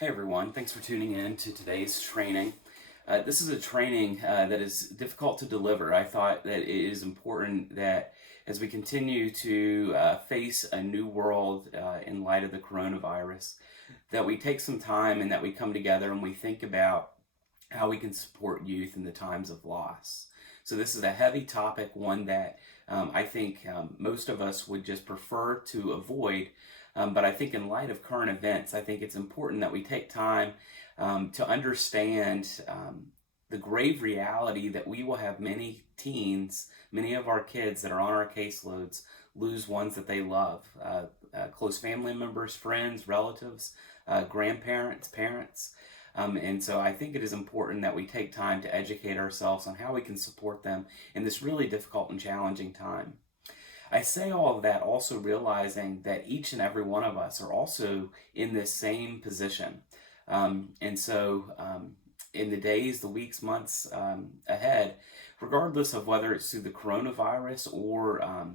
Hey everyone, thanks for tuning in to today's training. This is a training that is difficult to deliver. I thought that it is important that as we continue to face a new world in light of the coronavirus, that we take some time and that we come together and we think about how we can support youth in the times of loss. So this is a heavy topic, one that I think most of us would just prefer to avoid. But I think in light of current events, I think it's important that we take time to understand the grave reality that we will have many teens, many of our kids that are on our caseloads, lose ones that they love, close family members, friends, relatives, grandparents, parents. And so I think it is important that we take time to educate ourselves on how we can support them in this really difficult and challenging time. I say all of that also realizing that each and every one of us are also in this same position. In the days, the weeks, months ahead, regardless of whether it's through the coronavirus or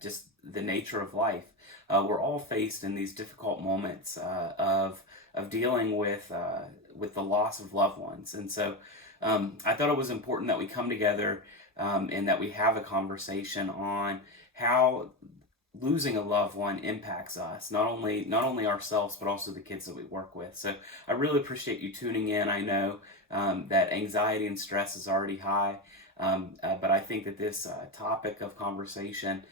just the nature of life, we're all faced in these difficult moments of dealing with the loss of loved ones. And so I thought it was important that we come together and that we have a conversation on how losing a loved one impacts us, not only ourselves but also the kids that we work with. So I really appreciate you tuning in. I know that anxiety and stress is already high, but I think that this topic of conversation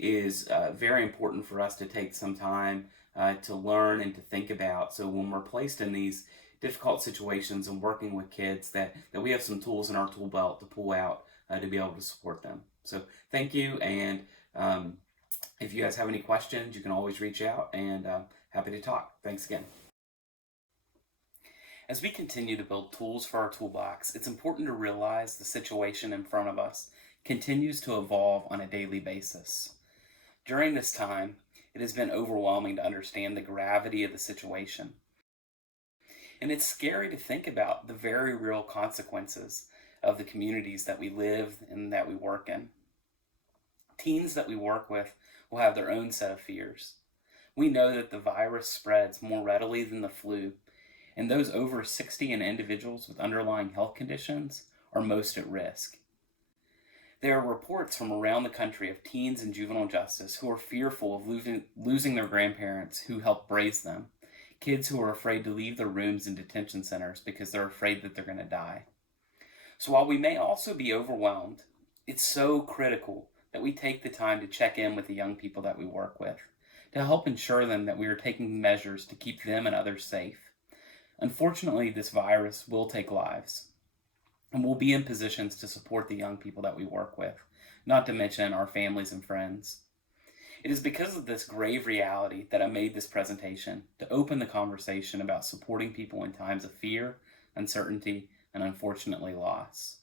is very important for us to take some time to learn and to think about. So when we're placed in these difficult situations and working with kids, that we have some tools in our tool belt to pull out to be able to support them. So thank you, and if you guys have any questions, you can always reach out, and happy to talk. Thanks again. As we continue to build tools for our toolbox, it's important to realize the situation in front of us continues to evolve on a daily basis. During this time, it has been overwhelming to understand the gravity of the situation. And it's scary to think about the very real consequences of the communities that we live and that we work in. Teens that we work with will have their own set of fears. We know that the virus spreads more readily than the flu, and those over 60 and individuals with underlying health conditions are most at risk. There are reports from around the country of teens in juvenile justice who are fearful of losing their grandparents who helped raise them, kids who are afraid to leave their rooms in detention centers because they're afraid that they're going to die. So while we may also be overwhelmed, it's so critical that we take the time to check in with the young people that we work with, to help ensure them that we are taking measures to keep them and others safe. Unfortunately, this virus will take lives, and we'll be in positions to support the young people that we work with, not to mention our families and friends. It is because of this grave reality that I made this presentation to open the conversation about supporting people in times of fear, uncertainty, and unfortunately loss.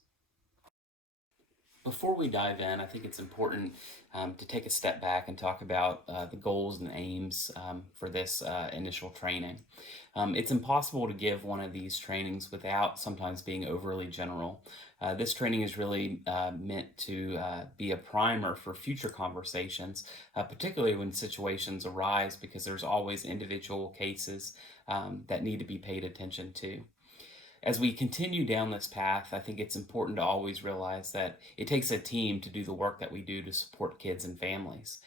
Before we dive in, I think it's important to take a step back and talk about the goals and aims for this initial training. It's impossible to give one of these trainings without sometimes being overly general. This training is really meant to be a primer for future conversations, particularly when situations arise, because there's always individual cases that need to be paid attention to. As we continue down this path, I think it's important to always realize that it takes a team to do the work that we do to support kids and families.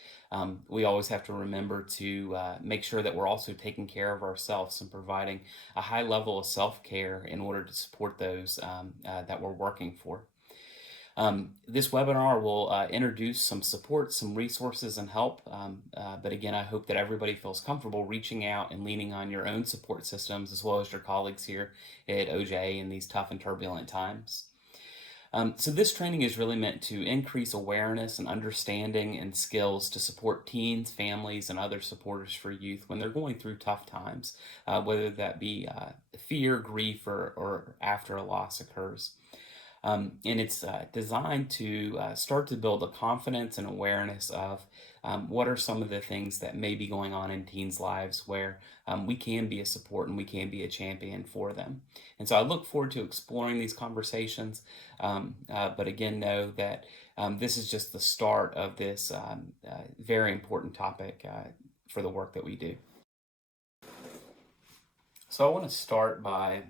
We always have to remember to make sure that we're also taking care of ourselves and providing a high level of self-care in order to support those that we're working for. This webinar will introduce some support, some resources, and help. But again, I hope that everybody feels comfortable reaching out and leaning on your own support systems as well as your colleagues here at OJ in these tough and turbulent times. So this training is really meant to increase awareness and understanding and skills to support teens, families, and other supporters for youth when they're going through tough times, whether that be fear, grief, or after a loss occurs. And it's designed to start to build a confidence and awareness of what are some of the things that may be going on in teens' lives where we can be a support and we can be a champion for them. And so I look forward to exploring these conversations, but again, know that this is just the start of this very important topic for the work that we do. So I want to start by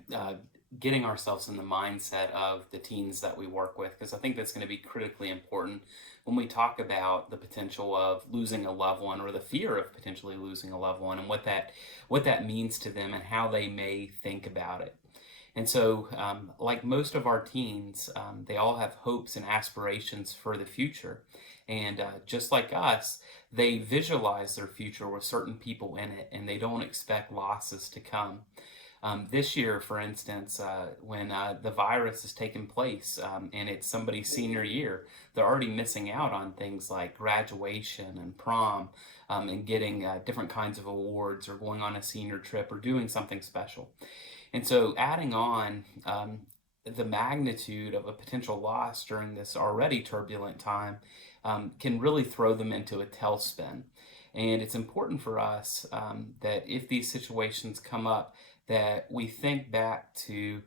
getting ourselves in the mindset of the teens that we work with, because I think that's going to be critically important when we talk about the potential of losing a loved one or the fear of potentially losing a loved one and what that means to them and how they may think about it. And so, like most of our teens, they all have hopes and aspirations for the future. And just like us, they visualize their future with certain people in it, and they don't expect losses to come. This year, for instance, when the virus has taken place and it's somebody's senior year, they're already missing out on things like graduation and prom and getting different kinds of awards or going on a senior trip or doing something special. And so, adding on the magnitude of a potential loss during this already turbulent time can really throw them into a tailspin. And it's important for us that if these situations come up, that we think back to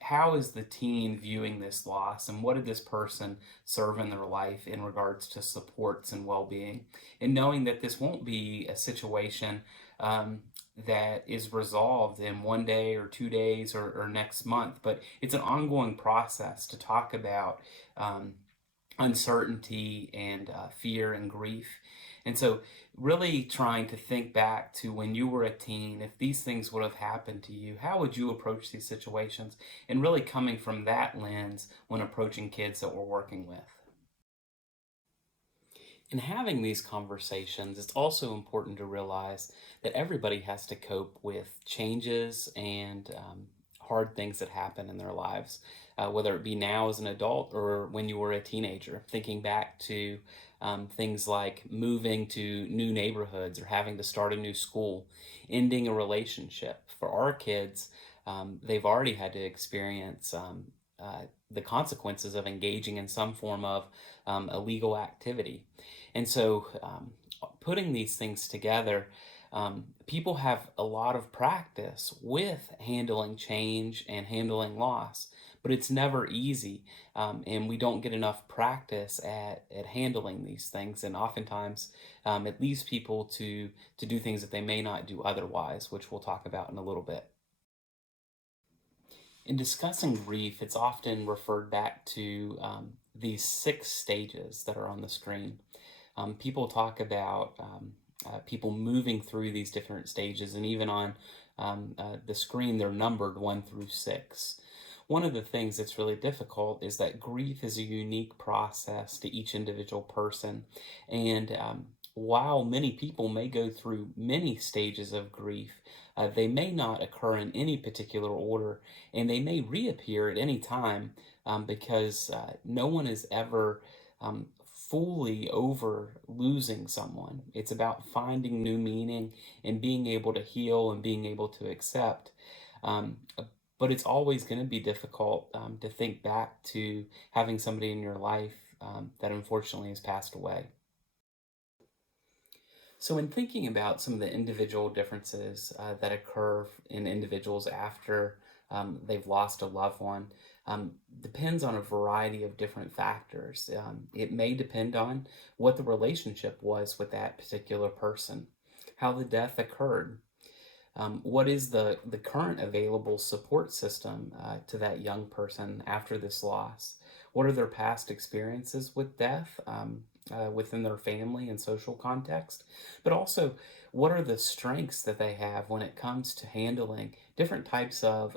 how is the teen viewing this loss, and what did this person serve in their life in regards to supports and well-being, and knowing that this won't be a situation that is resolved in 1 day or 2 days or next month, but it's an ongoing process to talk about uncertainty and fear and grief. And so, really trying to think back to when you were a teen, if these things would have happened to you, how would you approach these situations? And really coming from that lens when approaching kids that we're working with. In having these conversations, it's also important to realize that everybody has to cope with changes and hard things that happen in their lives, whether it be now as an adult or when you were a teenager. Thinking back to things like moving to new neighborhoods or having to start a new school, ending a relationship. For our kids, they've already had to experience the consequences of engaging in some form of illegal activity. And so, putting these things together, people have a lot of practice with handling change and handling loss, but it's never easy. And we don't get enough practice at handling these things. And oftentimes, it leaves people to do things that they may not do otherwise, which we'll talk about in a little bit. In discussing grief, it's often referred back to these 6 stages that are on the screen. People talk about people moving through these different stages, and even on the screen, they're numbered 1 through 6. One of the things that's really difficult is that grief is a unique process to each individual person. And while many people may go through many stages of grief, they may not occur in any particular order, and they may reappear at any time because no one is ever fully over losing someone. It's about finding new meaning and being able to heal and being able to accept. Um, but it's always going to be difficult to think back to having somebody in your life that unfortunately has passed away. So, in thinking about some of the individual differences that occur in individuals after they've lost a loved one, depends on a variety of different factors. It may depend on what the relationship was with that particular person, how the death occurred, what is the current available support system to that young person after this loss? What are their past experiences with death within their family and social context? But also, what are the strengths that they have when it comes to handling different types of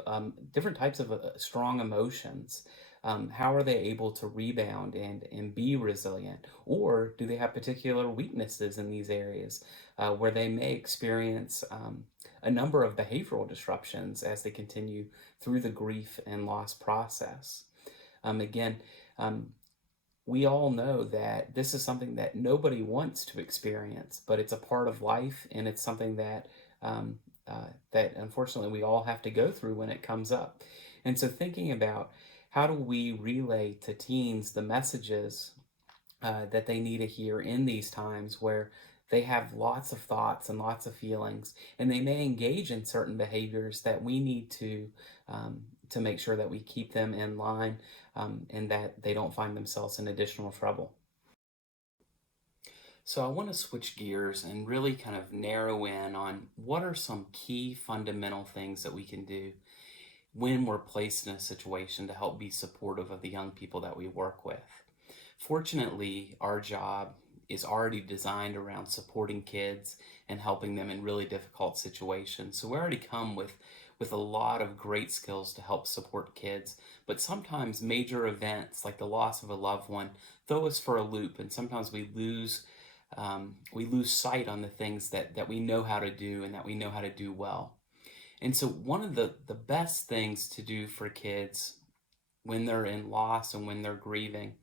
strong emotions? How are they able to rebound and be resilient? Or do they have particular weaknesses in these areas where they may experience a number of behavioral disruptions as they continue through the grief and loss process? Again, um, we all know that this is something that nobody wants to experience, but it's a part of life, and it's something that unfortunately we all have to go through when it comes up. And so, thinking about how do we relay to teens the messages that they need to hear in these times where they have lots of thoughts and lots of feelings, and they may engage in certain behaviors that we need to make sure that we keep them in line and that they don't find themselves in additional trouble. So I want to switch gears and really kind of narrow in on what are some key fundamental things that we can do when we're placed in a situation to help be supportive of the young people that we work with. Fortunately, our job is already designed around supporting kids and helping them in really difficult situations. So we already come with a lot of great skills to help support kids, but sometimes major events like the loss of a loved one throw us for a loop, and sometimes we lose sight on the things that we know how to do and that we know how to do well. And so one of the best things to do for kids when they're in loss and when they're grieving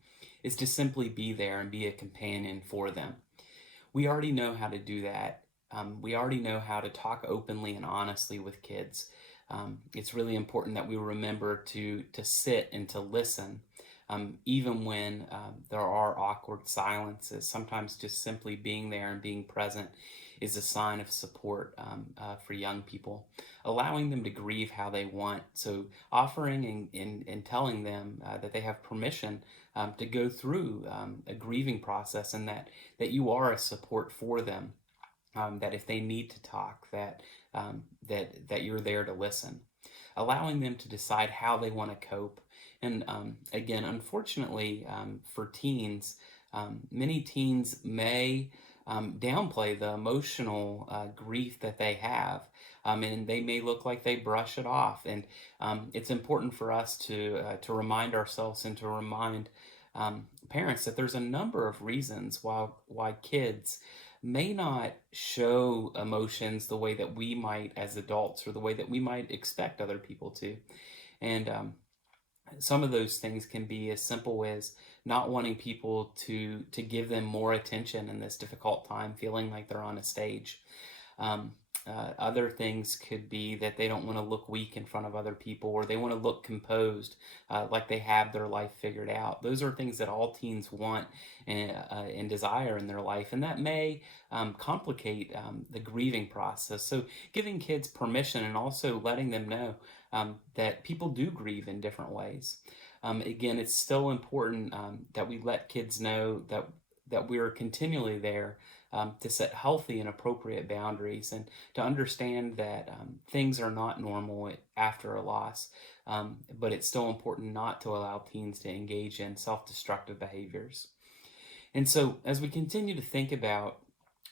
is to simply be there and be a companion for them. We already know how to do that. We already know how to talk openly and honestly with kids. It's really important that we remember to sit and to listen, even when there are awkward silences. Sometimes just simply being there and being present is a sign of support for young people, allowing them to grieve how they want. So offering and telling them that they have permission to go through a grieving process, and that you are a support for them, that if they need to talk, that you're there to listen, allowing them to decide how they want to cope. And again, unfortunately, for teens, many teens may downplay the emotional grief that they have, and they may look like they brush it off. And it's important for us to remind ourselves and to remind parents that there's a number of reasons why kids may not show emotions the way that we might as adults, or the way that we might expect other people to. And some of those things can be as simple as not wanting people to give them more attention in this difficult time, feeling like they're on a stage. Um, Other things could be that they don't want to look weak in front of other people, or they want to look composed, like they have their life figured out. Those are things that all teens want and desire in their life, and that may complicate the grieving process. So, giving kids permission and also letting them know that people do grieve in different ways. Again, it's still important that we let kids know that we're continually there to set healthy and appropriate boundaries, and to understand that things are not normal after a loss, but it's still important not to allow teens to engage in self destructive behaviors. And so, as we continue to think about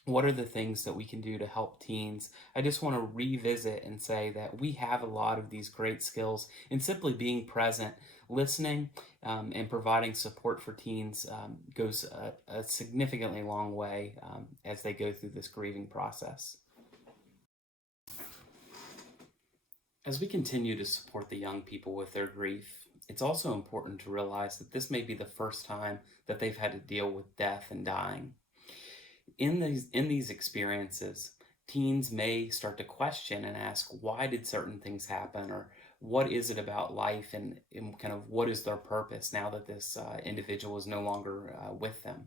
what are the things that we can do to help teens, I just want to revisit and say that we have a lot of these great skills in simply being present, listening, and providing support for teens goes a significantly long way as they go through this grieving process. As we continue to support the young people with their grief, it's also important to realize that this may be the first time that they've had to deal with death and dying. In these experiences, teens may start to question and ask, why did certain things happen, or what is it about life, and kind of what is their purpose now that this individual is no longer with them.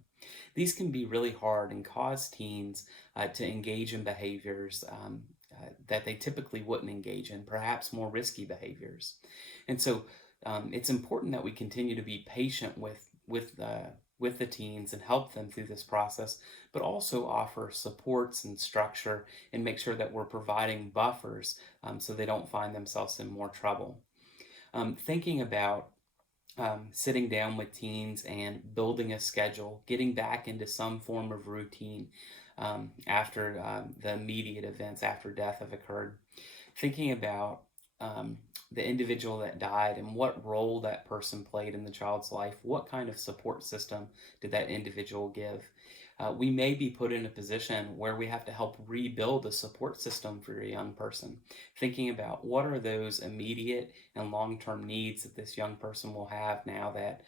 These can be really hard and cause teens to engage in behaviors that they typically wouldn't engage in, perhaps more risky behaviors. And so it's important that we continue to be patient with the teens and help them through this process, but also offer supports and structure, and make sure that we're providing buffers so they don't find themselves in more trouble. Thinking about sitting down with teens and building a schedule, getting back into some form of routine after the immediate events after death have occurred. Thinking about the individual that died and what role that person played in the child's life, what kind of support system did that individual give. We may be put in a position where we have to help rebuild a support system for a young person, thinking about what are those immediate and long-term needs that this young person will have now that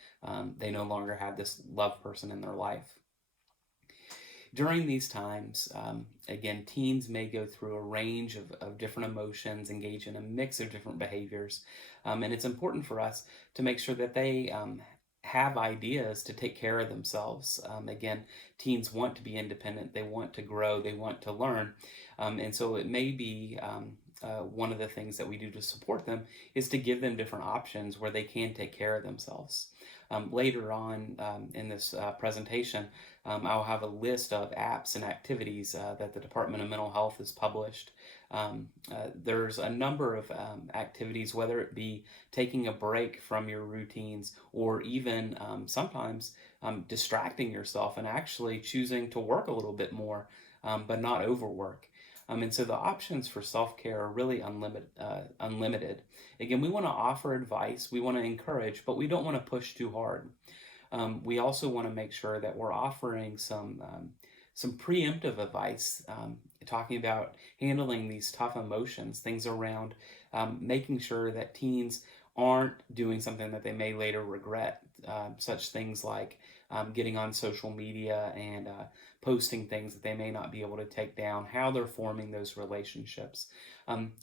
they no longer have this loved person in their life. During these times, again, teens may go through a range of different emotions, engage in a mix of different behaviors, and it's important for us to make sure that they have ideas to take care of themselves. Again, teens want to be independent, they want to grow, they want to learn, and so it may be one of the things that we do to support them is to give them different options where they can take care of themselves. Later on in this presentation, I'll have a list of apps and activities that the Department of Mental Health has published. There's a number of activities, whether it be taking a break from your routines or even sometimes distracting yourself and actually choosing to work a little bit more, but not overwork. And so the options for self-care are really unlimited. Again, we want to offer advice, we want to encourage, but we don't want to push too hard. We also want to make sure that we're offering some preemptive advice, talking about handling these tough emotions, things around making sure that teens aren't doing something that they may later regret, such things like getting on social media and posting things that they may not be able to take down, how they're forming those relationships.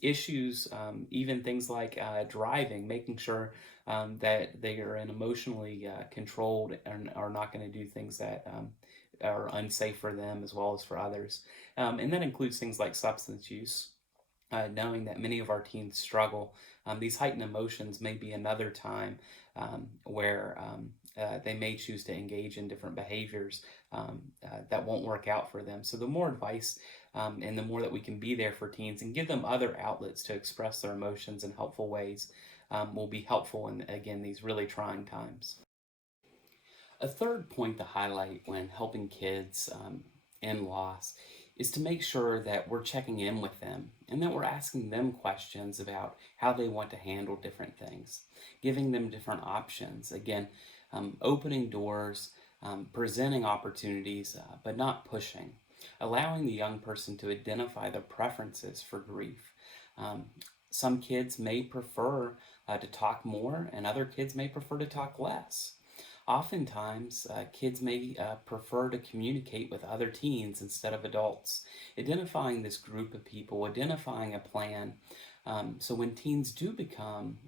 Issues, even things like driving, making sure that they are emotionally controlled and are not going to do things that are unsafe for them as well as for others. And that includes things like substance use. Knowing that many of our teens struggle, these heightened emotions may be another time where they may choose to engage in different behaviors that won't work out for them. So, the more advice and the more that we can be there for teens and give them other outlets to express their emotions in helpful ways will be helpful in, again, these really trying times. A third point to highlight when helping kids in loss is to make sure that we're checking in with them and that we're asking them questions about how they want to handle different things, giving them different options. Again, opening doors, presenting opportunities, but not pushing, allowing the young person to identify their preferences for grief. Um, some kids may prefer to talk more, and other kids may prefer to talk less. Oftentimes, kids may prefer to communicate with other teens instead of adults. Identifying this group of people, identifying a plan. So when teens do become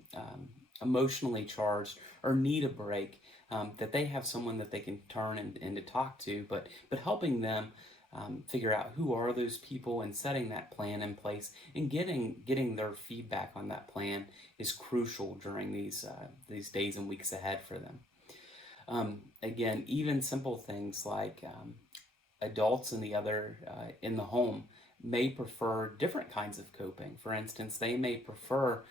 emotionally charged or need a break, that they have someone that they can turn and to talk to, but helping them figure out who are those people and setting that plan in place and getting their feedback on that plan is crucial during these days and weeks ahead for them. Again, even simple things like adults in the other in the home may prefer different kinds of coping. For instance, they may prefer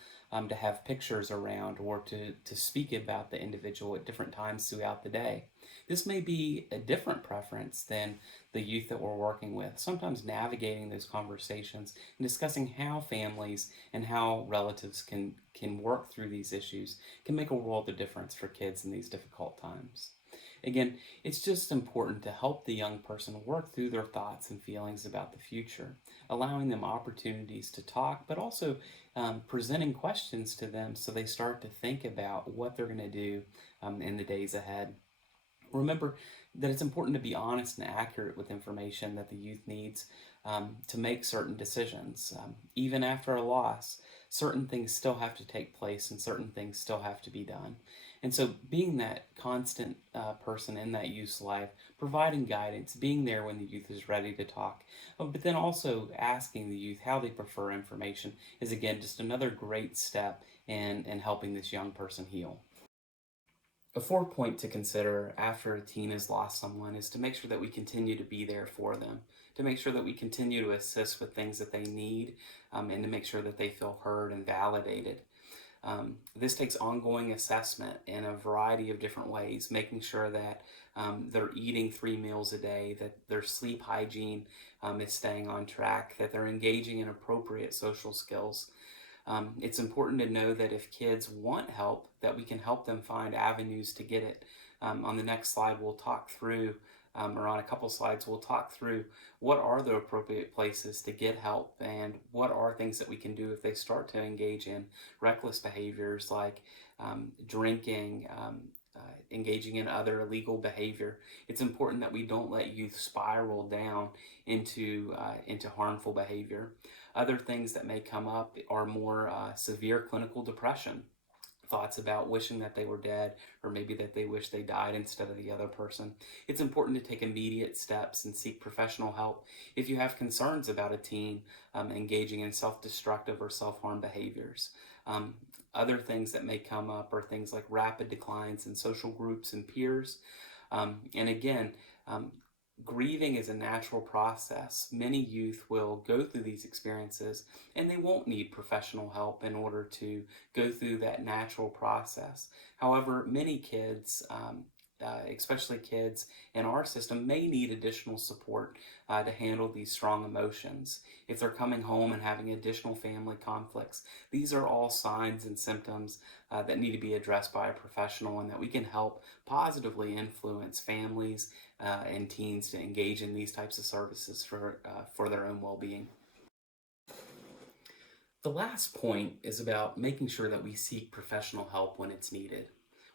to have pictures around or to speak about the individual at different times throughout the day. This may be a different preference than the youth that we're working with. Sometimes navigating those conversations and discussing how families and how relatives can work through these issues can make a world of difference for kids in these difficult times. Again, it's just important to help the young person work through their thoughts and feelings about the future, allowing them opportunities to talk, but also presenting questions to them so they start to think about what they're going to do in the days ahead. Remember that it's important to be honest and accurate with information that the youth needs to make certain decisions. Even after a loss, certain things still have to take place and certain things still have to be done. And so, being that constant person in that youth's life, providing guidance, being there when the youth is ready to talk, but then also asking the youth how they prefer information is again just another great step in helping this young person heal. A fourth point to consider after a teen has lost someone is to make sure that we continue to be there for them, to make sure that we continue to assist with things that they need, and to make sure that they feel heard and validated. This takes ongoing assessment in a variety of different ways, making sure that they're eating 3 meals a day, that their sleep hygiene is staying on track, that they're engaging in appropriate social skills. It's important to know that if kids want help, that we can help them find avenues to get it. On the next slide, we'll talk through, or on a couple slides, we'll talk through what are the appropriate places to get help and what are things that we can do if they start to engage in reckless behaviors like drinking, engaging in other illegal behavior. It's important that we don't let youth spiral down into harmful behavior. Other things that may come up are more severe clinical depression. thoughts about wishing that they were dead, or maybe that they wish they died instead of the other person. It's important to take immediate steps and seek professional help if you have concerns about a teen engaging in self-destructive or self-harm behaviors. Um, Other things that may come up are things like rapid declines in social groups and peers. And again, um, grieving is a natural process. Many youth will go through these experiences and they won't need professional help in order to go through that natural process. However, many kids, especially kids in our system, may need additional support to handle these strong emotions. If they're coming home and having additional family conflicts, these are all signs and symptoms that need to be addressed by a professional, and that we can help positively influence families and teens to engage in these types of services for their own well-being. The last point is about making sure that we seek professional help when it's needed.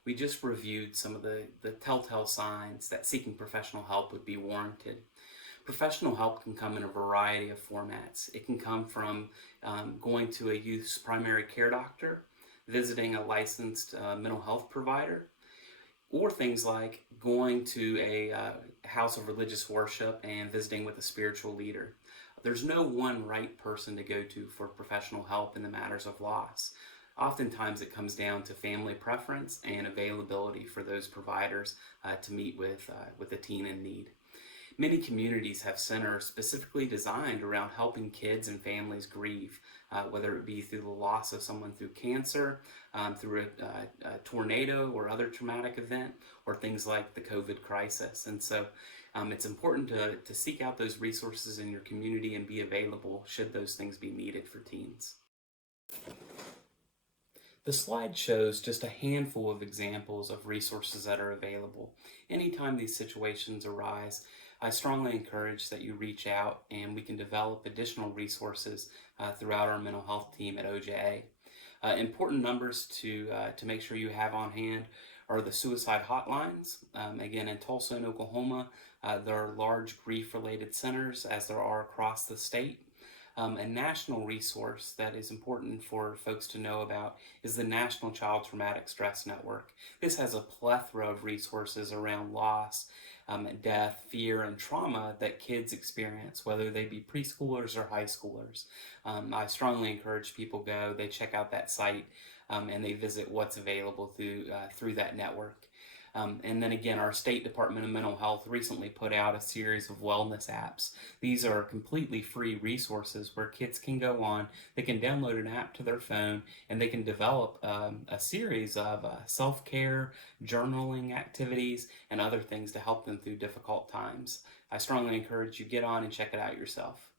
We just reviewed some of the telltale signs that seeking professional help would be warranted. Professional help can come in a variety of formats. It can come from going to a youth's primary care doctor, visiting a licensed mental health provider, or things like going to a house of religious worship and visiting with a spiritual leader. There's no one right person to go to for professional help in the matters of loss. Oftentimes it comes down to family preference and availability for those providers to meet with a teen in need. Many communities have centers specifically designed around helping kids and families grieve, whether it be through the loss of someone through cancer, through a tornado or other traumatic event, or things like the COVID crisis. And so it's important to seek out those resources in your community and be available should those things be needed for teens. The slide shows just a handful of examples of resources that are available. Anytime these situations arise, I strongly encourage that you reach out and we can develop additional resources throughout our mental health team at OJA. Important numbers to make sure you have on hand are the suicide hotlines. Again, in Tulsa and Oklahoma, there are large grief-related centers, as there are across the state. A national resource that is important for folks to know about is the National Child Traumatic Stress Network. This has a plethora of resources around loss, death, fear, and trauma that kids experience, whether they be preschoolers or high schoolers. I strongly encourage people go, they check out that site, and they visit what's available through that network. And then again, our State Department of Mental Health recently put out a series of wellness apps. These are completely free resources where kids can go on, they can download an app to their phone, and they can develop a series of self-care, journaling activities, and other things to help them through difficult times. I strongly encourage you get on and check it out yourself.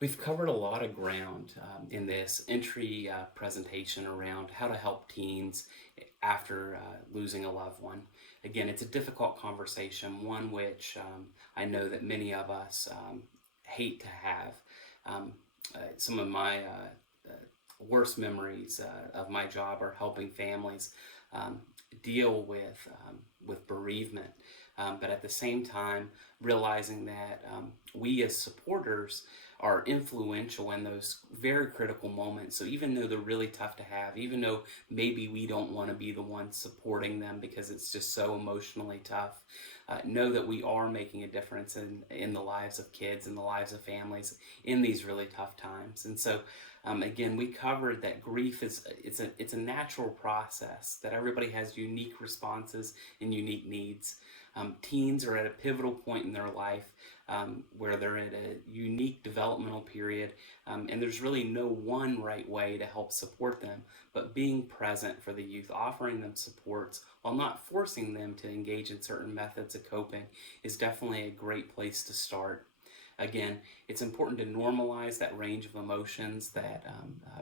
We've covered a lot of ground in this entry presentation around how to help teens after losing a loved one. Again, it's a difficult conversation, one which I know that many of us hate to have. Some of my worst memories of my job are helping families deal with bereavement, but at the same time realizing that we as supporters are influential in those very critical moments. So even though they're really tough to have, even though maybe we don't want to be the ones supporting them because it's just so emotionally tough, know that we are making a difference in the lives of kids and the lives of families in these really tough times. And so again, we covered that grief it's a natural process, that everybody has unique responses and unique needs. Teens are at a pivotal point in their life where they're at a unique developmental period, and there's really no one right way to help support them, but being present for the youth, offering them supports while not forcing them to engage in certain methods of coping is definitely a great place to start. Again, it's important to normalize that range of emotions that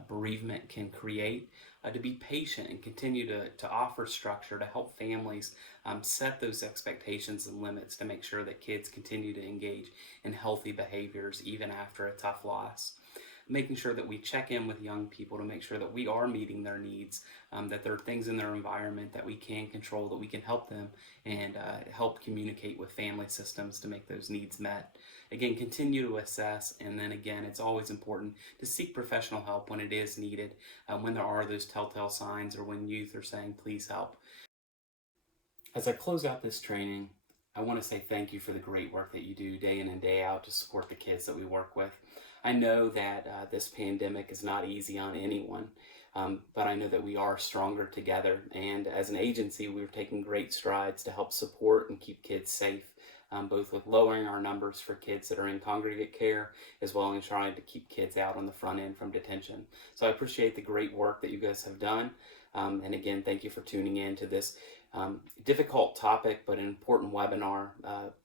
bereavement can create, to be patient and continue to offer structure to help families set those expectations and limits to make sure that kids continue to engage in healthy behaviors even after a tough loss. making sure that we check in with young people to make sure that we are meeting their needs, that there are things in their environment that we can control, that we can help them and help communicate with family systems to make those needs met. Again, continue to assess, and then again, it's always important to seek professional help when it is needed, when there are those telltale signs or when youth are saying, please help. As I close out this training, I want to say thank you for the great work that you do day in and day out to support the kids that we work with. I know that this pandemic is not easy on anyone, but I know that we are stronger together. And as an agency, we're taking great strides to help support and keep kids safe, both with lowering our numbers for kids that are in congregate care, as well as trying to keep kids out on the front end from detention. So I appreciate the great work that you guys have done. And again, thank you for tuning in to this difficult topic, but an important webinar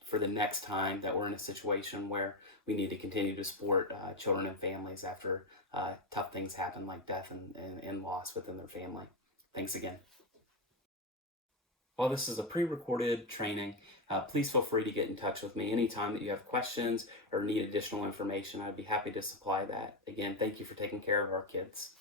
for the next time that we're in a situation where we need to continue to support children and families after tough things happen like death and loss within their family. Thanks again. While this is a pre-recorded training, please feel free to get in touch with me anytime that you have questions or need additional information. I'd be happy to supply that. Again, thank you for taking care of our kids.